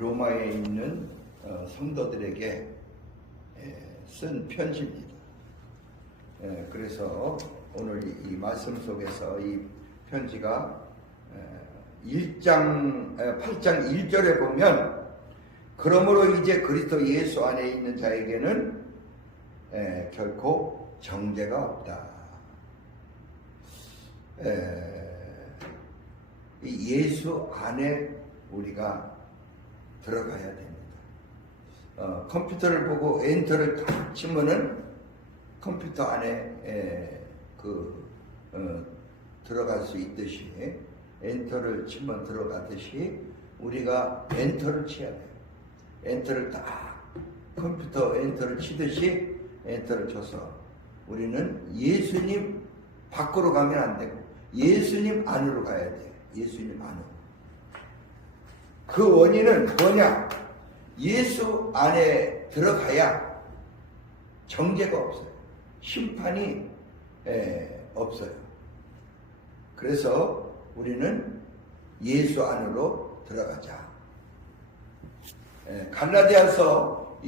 로마에 있는 어, 성도들에게 에, 쓴 편지입니다. 에, 그래서 오늘 이, 이 말씀 속에서 이 편지가 에, 1장, 에, 8장 1절에 보면 그러므로 이제 그리스도 예수 안에 있는 자에게는 에, 결코 정죄가 없다. 예수 안에 우리가 들어가야 됩니다. 어, 컴퓨터를 보고 엔터를 딱 치면은 컴퓨터 안에 에, 그 어, 들어갈 수 있듯이 엔터를 치면 들어가듯이 우리가 엔터를 치야 돼요. 엔터를 딱 컴퓨터 엔터를 치듯이 엔터를 쳐서 우리는 예수님 밖으로 가면 안 되고 예수님 안으로 가야 돼요. 예수님 안으로. 그 원인은 뭐냐? 예수 안에 들어가야 정죄가 없어요. 심판이 에, 없어요. 그래서 우리는 예수 안으로 들어가자. 에, 갈라디아서